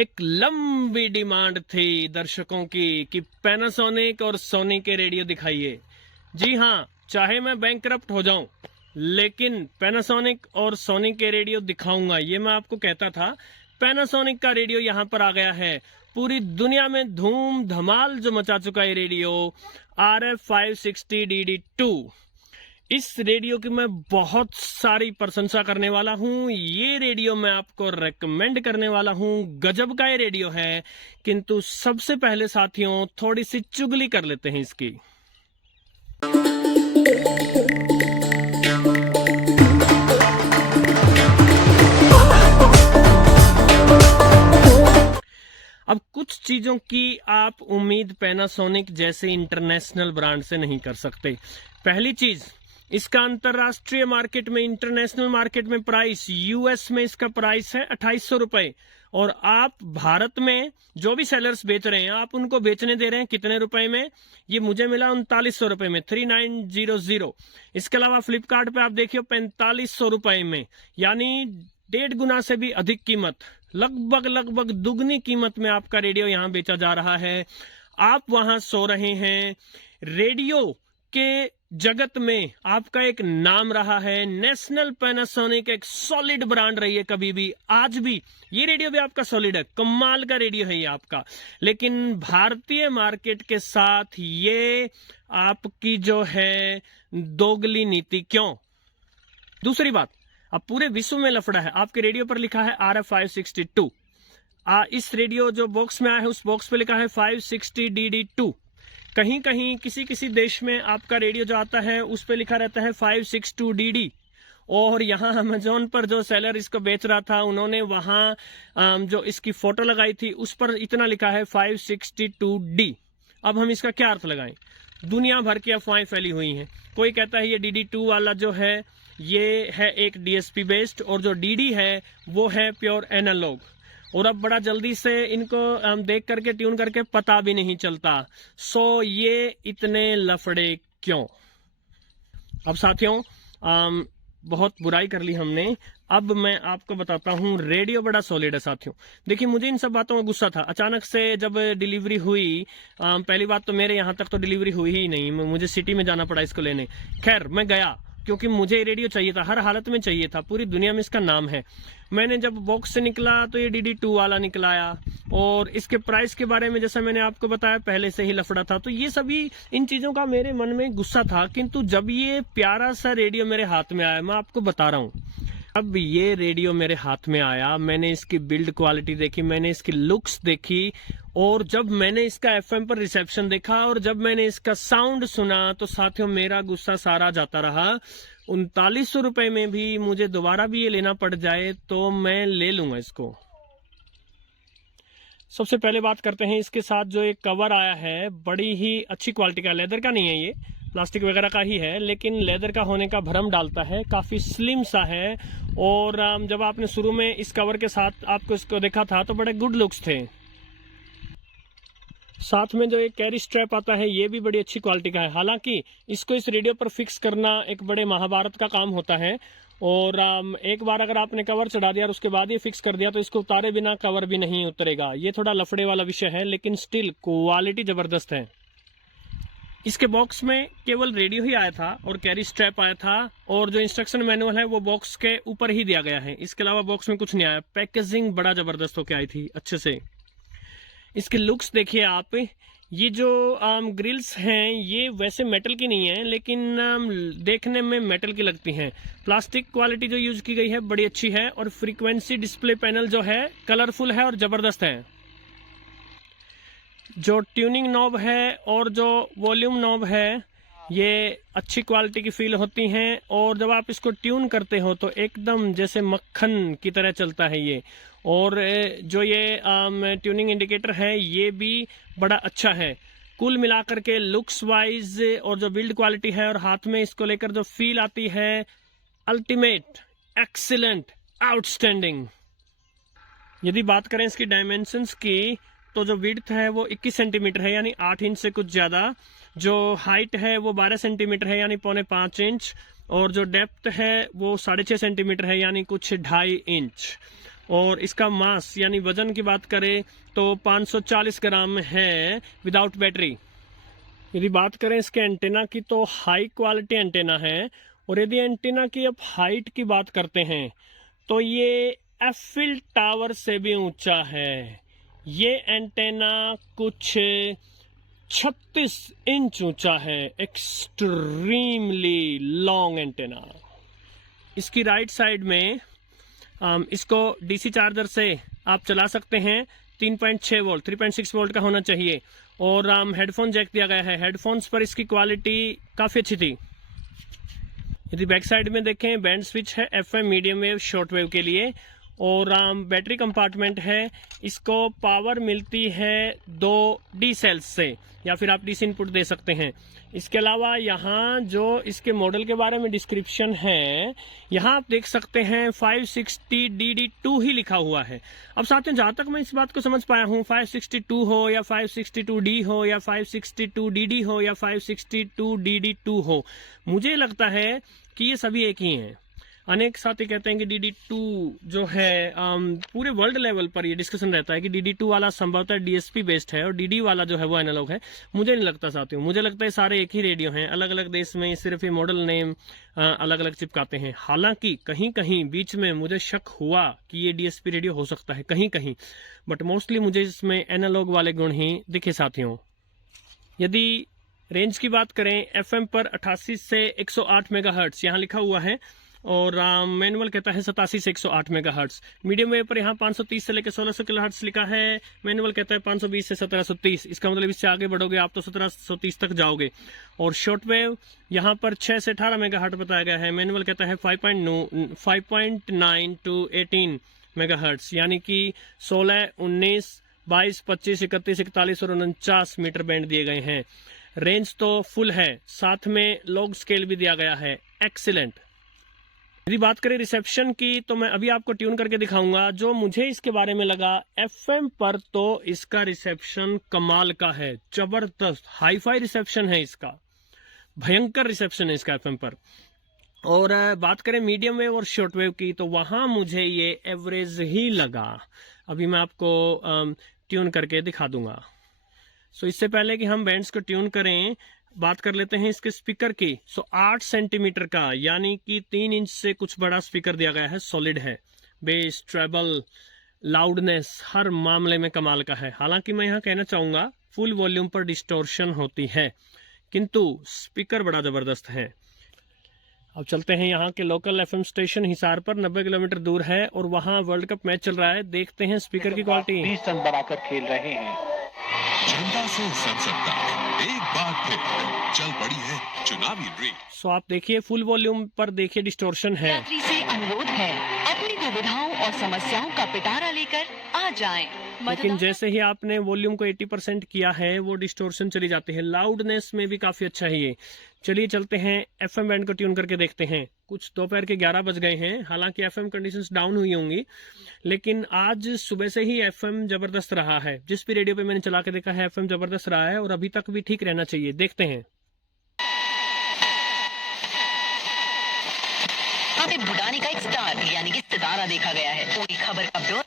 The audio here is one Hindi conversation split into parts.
एक लंबी डिमांड थी दर्शकों की कि पैनासोनिक और सोनी के रेडियो दिखाइए। जी हाँ, चाहे मैं बैंकरप्ट हो जाऊं लेकिन पैनासोनिक और सोनी के रेडियो दिखाऊंगा, ये मैं आपको कहता था। पैनासोनिक का रेडियो यहाँ पर आ गया है। पूरी दुनिया में धूम धमाल जो मचा चुका है रेडियो RF560DD2। इस रेडियो की मैं बहुत सारी प्रशंसा करने वाला हूं। ये रेडियो मैं आपको रेकमेंड करने वाला हूं। गजब का ये रेडियो है। किंतु सबसे पहले साथियों थोड़ी सी चुगली कर लेते हैं इसकी। अब कुछ चीजों की आप उम्मीद पैनासोनिक जैसे इंटरनेशनल ब्रांड से नहीं कर सकते। पहली चीज, इसका अंतरराष्ट्रीय मार्केट में, इंटरनेशनल मार्केट में प्राइस, यूएस में इसका प्राइस है 2800 रुपए। और आप भारत में जो भी सेलर्स बेच रहे हैं आप उनको बेचने दे रहे हैं कितने रुपए में? ये मुझे मिला 3900 रुपए में, 3900। इसके अलावा फ्लिपकार्ट पे आप देखिए 4500 रुपए में, यानी 1.5 गुना से भी अधिक कीमत, लगभग दुगनी कीमत में आपका रेडियो यहाँ बेचा जा रहा है। आप वहां सो रहे हैं। रेडियो के जगत में आपका एक नाम रहा है। नेशनल पैनासोनिक एक सॉलिड ब्रांड रही है कभी भी, आज भी। ये रेडियो भी आपका सॉलिड है, कमाल का रेडियो है ये आपका। लेकिन भारतीय मार्केट के साथ ये आपकी जो है दोगली नीति क्यों? दूसरी बात, अब पूरे विश्व में लफड़ा है। आपके रेडियो पर लिखा है RF562। इस रेडियो जो बॉक्स में आया है उस बॉक्स पे लिखा है 560DD2। कहीं कहीं किसी देश में आपका रेडियो जो आता है उस पे लिखा रहता है 562DD। और यहाँ अमेजोन पर जो सेलर इसको बेच रहा था उन्होंने वहां जो इसकी फोटो लगाई थी उस पर इतना लिखा है 562D। अब हम इसका क्या अर्थ लगाएं? दुनिया भर की अफवाहें फैली हुई हैं। कोई कहता है ये DD2 वाला जो है ये है एक DSP बेस्ड, और जो DD है वो है प्योर एनालॉग। और अब बड़ा जल्दी से इनको देख करके ट्यून करके पता भी नहीं चलता। सो ये इतने लफड़े क्यों? अब साथियों बहुत बुराई कर ली हमने। अब मैं आपको बताता हूँ, रेडियो बड़ा सॉलिड है साथियों। देखिए, मुझे इन सब बातों में गुस्सा था। अचानक से जब डिलीवरी हुई, पहली बात तो मेरे यहाँ तक तो डिलीवरी हुई ही नहीं, मुझे सिटी में जाना पड़ा इसको लेने। खैर मैं गया क्योंकि मुझे रेडियो चाहिए था, हर हालत में चाहिए था। पूरी दुनिया में इसका नाम है। मैंने जब बॉक्स से निकला तो ये DD2 वाला निकलाया, और इसके प्राइस के बारे में जैसा मैंने आपको बताया पहले से ही लफड़ा था। तो ये सभी इन चीजों का मेरे मन में गुस्सा था। किंतु जब ये प्यारा सा रेडियो मेरे हाथ में आया, मैं आपको बता रहा हूँ, अब ये रेडियो मेरे हाथ में आया, मैंने इसकी बिल्ड क्वालिटी देखी, मैंने इसकी लुक्स देखी, और जब मैंने इसका FM पर रिसेप्शन देखा और जब मैंने इसका साउंड सुना तो साथियों मेरा गुस्सा सारा जाता रहा। 3900 रुपए में भी मुझे दोबारा भी ये लेना पड़ जाए तो मैं ले लूंगा इसको। सबसे पहले बात करते हैं, इसके साथ जो एक कवर आया है बड़ी ही अच्छी क्वालिटी का, लेदर का नहीं है ये, प्लास्टिक वगैरह का ही है, लेकिन लेदर का होने का भ्रम डालता है। काफी स्लिम सा है, और जब आपने शुरू में इस कवर के साथ आपको इसको देखा था तो बड़े गुड लुक्स थे। साथ में जो एक कैरी स्ट्रैप आता है ये भी बड़ी अच्छी क्वालिटी का है। हालांकि इसको इस रेडियो पर फिक्स करना एक बड़े महाभारत का काम होता है, और एक बार अगर आपने कवर चढ़ा दिया और उसके बाद ये फिक्स कर दिया तो इसको उतारे बिना कवर भी नहीं उतरेगा। ये थोड़ा लफड़े वाला विषय है, लेकिन स्टिल क्वालिटी जबरदस्त है। इसके बॉक्स में केवल रेडियो ही आया था और कैरी स्ट्रैप आया था, और जो इंस्ट्रक्शन मैनुअल है वो बॉक्स के ऊपर ही दिया गया है। इसके अलावा बॉक्स में कुछ नहीं आया। पैकेजिंग बड़ा जबरदस्त होके आई थी अच्छे से। इसके लुक्स देखिए आप, ये जो ग्रिल्स हैं ये वैसे मेटल की नहीं है, लेकिन देखने में मेटल की लगती हैं। प्लास्टिक क्वालिटी जो यूज की गई है बड़ी अच्छी है, और फ्रीक्वेंसी डिस्प्ले पैनल जो है कलरफुल है और जबरदस्त है। जो ट्यूनिंग नॉब है और जो वॉल्यूम नॉब है ये अच्छी क्वालिटी की फील होती हैं, और जब आप इसको ट्यून करते हो तो एकदम जैसे मक्खन की तरह चलता है ये। और जो ये ट्यूनिंग इंडिकेटर है ये भी बड़ा अच्छा है। कुल मिलाकर के लुक्स वाइज और जो बिल्ड क्वालिटी है और हाथ में इसको लेकर जो फील आती है, अल्टीमेट, एक्सीलेंट, आउटस्टैंडिंग। यदि बात करें इसकी डायमेंशंस की तो जो विड्थ है वो 21 सेंटीमीटर है, यानी 8 इंच से कुछ ज्यादा। जो हाइट है वो 12 सेंटीमीटर है, यानी 4.25 इंच। और जो डेप्थ है वो 6.5 सेंटीमीटर है, यानी कुछ 2.5 इंच। और इसका मास यानी वजन की बात करें तो 540 ग्राम है विदाउट बैटरी। यदि बात करें इसके एंटेना की तो हाई क्वालिटी एंटेना है। और यदि एंटेना की अब हाइट की बात करते हैं तो ये एफिल टावर से भी ऊंचा है। ये एंटेना कुछ 36 इंच ऊंचा है, एक्सट्रीमली लॉन्ग एंटेना। इसकी राइट साइड में इसको डीसी चार्जर से आप चला सकते हैं। 3.6 वोल्ट 3.6 वोल्ट का होना चाहिए। और हेडफोन जैक दिया गया है। हेडफोन्स पर इसकी क्वालिटी काफ़ी अच्छी थी। यदि बैक साइड में देखें, बैंड स्विच है FM medium wave short wave के लिए। और बैटरी कंपार्टमेंट है। इसको पावर मिलती है 2 डी सेल्स से, या फिर आप डीसी इनपुट दे सकते हैं। इसके अलावा यहाँ जो इसके मॉडल के बारे में डिस्क्रिप्शन है, यहाँ आप देख सकते हैं 560DD2 ही लिखा हुआ है। अब साथियों, जहाँ तक मैं इस बात को समझ पाया हूँ, 562 हो या 562D हो या 562DD हो या 562DD2 हो, मुझे लगता है कि ये सभी एक ही हैं। अनेक साथी कहते हैं कि DD2 जो है पूरे वर्ल्ड लेवल पर ये डिस्कशन रहता है कि DD2 वाला संभवतः DSP बेस्ड है और DD वाला जो है वो एनालॉग है। मुझे नहीं लगता साथियों, मुझे लगता है सारे एक ही रेडियो हैं। अलग अलग देश में सिर्फ ये मॉडल नेम अलग अलग चिपकाते हैं। हालांकि कहीं कहीं बीच में मुझे शक हुआ कि ये DSP रेडियो हो सकता है कहीं कहीं, बट मोस्टली मुझे इसमें एनालॉग वाले गुण ही दिखे साथियों। यदि रेंज की बात करें, FM पर 88 से 108 मेगाहर्ट्ज यहाँ लिखा हुआ है और मैनुअल कहता है 87 से 108 मेगाहर्ट्ज। मीडियम वेव पर यहाँ 530 से लेकर 1600 किलोहर्ट्ज लिखा है। मैनुअल कहता है 520 से 1730। इसका मतलब इससे आगे बढ़ोगे आप तो 1730 तक जाओगे। और शॉर्ट वेव यहाँ पर 6 से 18 मेगाहर्ट्ज बताया गया है। मैनुअल कहता है 5.9 to 18 मेगाहर्ट्ज, यानी कि 16, 19, 22, 25, 31, 41 और 49 मीटर बैंड दिए गए हैं। रेंज तो फुल है, साथ में लॉग स्केल भी दिया गया है। एक्सीलेंट। यदि बात करें रिसेप्शन की तो मैं अभी आपको ट्यून करके दिखाऊंगा। जो मुझे इसके बारे में लगा, FM पर तो इसका रिसेप्शन कमाल का है, जबरदस्त हाईफाई रिसेप्शन है इसका, भयंकर रिसेप्शन है इसका FM पर। और बात करें मीडियम वेव और शॉर्ट वेव की तो वहां मुझे ये एवरेज ही लगा। अभी मैं आपको ट्यून करके दिखा दूंगा। सो इससे पहले कि हम बैंड्स को ट्यून करें, बात कर लेते हैं इसके स्पीकर की। 8 सेंटीमीटर का, यानी कि 3 इंच से कुछ बड़ा स्पीकर दिया गया है, सॉलिड है। बेस, ट्रेबल, लाउडनेस हर मामले में कमाल का है। हालांकि मैं यहाँ कहना चाहूंगा फुल वॉल्यूम पर डिस्टॉर्शन होती है, किंतु स्पीकर बड़ा जबरदस्त है। अब चलते हैं यहाँ के लोकल FM स्टेशन हिसार पर, 90 किलोमीटर दूर है और वहाँ वर्ल्ड कप मैच चल रहा है। देखते हैं स्पीकर की क्वालिटी। 20 रन बनाकर खेल रहे हैं। झंडा से संसद तक एक बार फिर चल पड़ी है चुनावी रेस। सो आप देखिए फुल वॉल्यूम पर देखिए डिस्टॉर्शन है। यात्री से अनुरोध है, अपनी दुविधाओं और समस्याओं का पिटारा लेकर आ जाएं। लेकिन जैसे ही आपने वॉल्यूम को 80% किया है वो डिस्टॉर्शन चली जाती है। लाउडनेस में भी काफी अच्छा है ये। चलिए चलते हैं FM बैंड को ट्यून करके देखते हैं। कुछ दोपहर के 11 बज गए हैं। हालांकि FM कंडीशंस डाउन हुई होंगी, लेकिन आज सुबह से ही FM जबरदस्त रहा है। जिस भी रेडियो पे मैंने चला के देखा है FM जबरदस्त रहा है और अभी तक भी ठीक रहना चाहिए। देखते हैं। हमें बुढ़ाने का एक स्टार यानी कि सितारा देखा गया है। पूरी खबर का ब्यौरा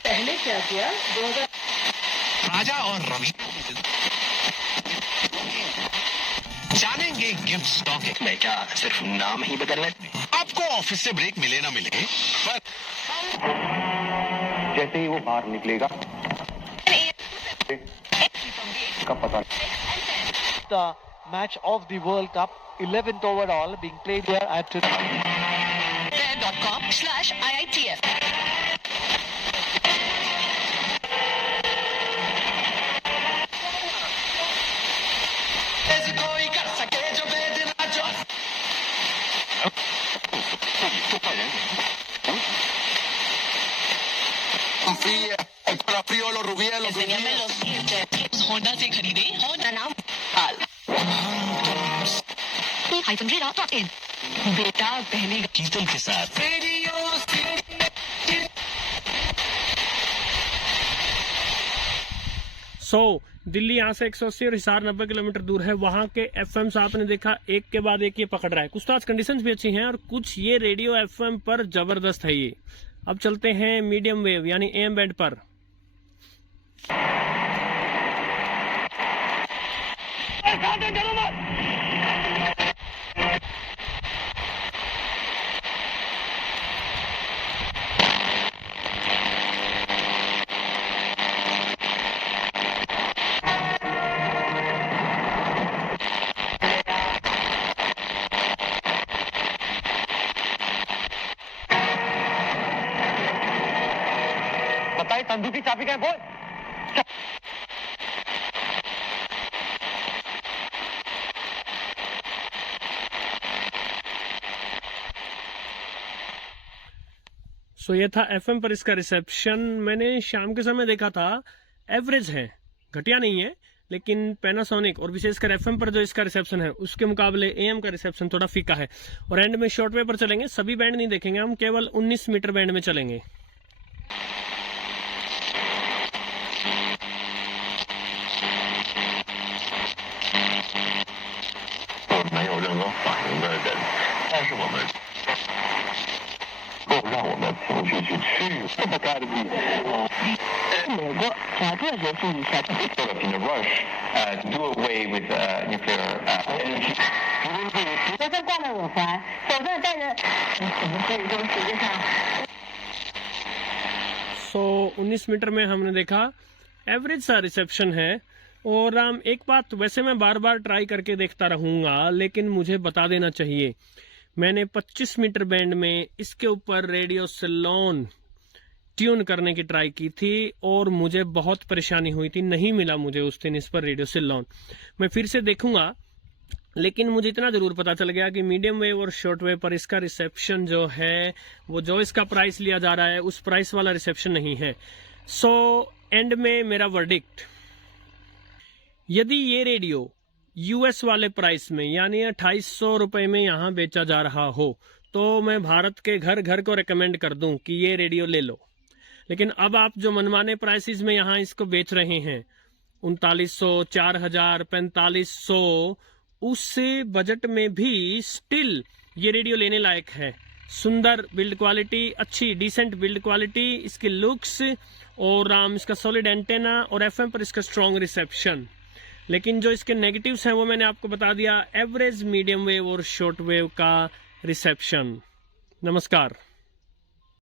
पहले क्या किया, 2000 राजा और रवि जानेंगे गिफ्ट स्टॉकिंग में क्या सिर्फ नाम ही बदलना। आपको ऑफिस से ब्रेक मिले ना मिले, पर जैसे ही वो बाहर निकलेगा का पता। The match of the World Cup, 11th overall, being played here at fair.com/IITF। Honda से खरीदे होंडा नाम -Rera.in। बेटा पहले कीतल के साथ दिल्ली यहाँ से 180 और हिसार 90 किलोमीटर दूर है। वहां के एफएम्स आपने देखा एक के बाद एक ये पकड़ रहा है। कुछ तो आज कंडीशंस भी अच्छी हैं और कुछ ये रेडियो एफएम पर जबरदस्त है ये। अब चलते हैं मीडियम वेव यानी एएम बैंड पर। बताइए तंदूर की चाबी का है, बोल। सो ये था एफएम पर इसका रिसेप्शन। मैंने शाम के समय देखा था, एवरेज है, घटिया नहीं है, लेकिन पैनासोनिक और विशेषकर एफएम पर जो इसका रिसेप्शन है उसके मुकाबले एएम का रिसेप्शन थोड़ा फीका है। और एंड में शॉर्ट वेव पर चलेंगे, सभी बैंड नहीं देखेंगे हम, केवल 19 मीटर बैंड में चलेंगे। In a rush to do away with nuclear energy. 我这挂了耳环，手上戴着什么这东西就像。सो 19 मीटर में हमने देखा एवरेज सा रिसेप्शन है। और एक बात वैसे मैं बार बार ट्राई करके देखता रहूंगा, लेकिन मुझे बता देना चाहिए, मैंने 25 मीटर बैंड में इसके ऊपर रेडियो सिलोन ट्यून करने की ट्राई की थी और मुझे बहुत परेशानी हुई थी, नहीं मिला मुझे उस दिन इस पर रेडियो सिलोन। मैं फिर से देखूंगा, लेकिन मुझे इतना जरूर पता चल गया कि मीडियम वेव और शॉर्ट वेव पर इसका रिसेप्शन जो है वो जो इसका प्राइस लिया जा रहा है उस प्राइस वाला रिसेप्शन नहीं है। सो एंड में मेरा वर्डिक्ट, यदि ये रेडियो यूएस वाले प्राइस में यानी 2800 रुपए में यहाँ बेचा जा रहा हो तो मैं भारत के घर घर को रेकमेंड कर दूं कि ये रेडियो ले लो। लेकिन अब आप जो मनमाने प्राइसेस में यहाँ इसको बेच रहे हैं 3900, 4000, 4500, उससे बजट में भी स्टिल ये रेडियो लेने लायक है। सुंदर बिल्ड क्वालिटी, अच्छी डिसेंट बिल्ड क्वालिटी, इसकी लुक्स और इसका सॉलिड एंटेना और एफएम पर इसका स्ट्रॉन्ग रिसेप्शन। लेकिन जो इसके नेगेटिव्स हैं वो मैंने आपको बता दिया, एवरेज मीडियम वेव और शॉर्ट वेव का रिसेप्शन। नमस्कार।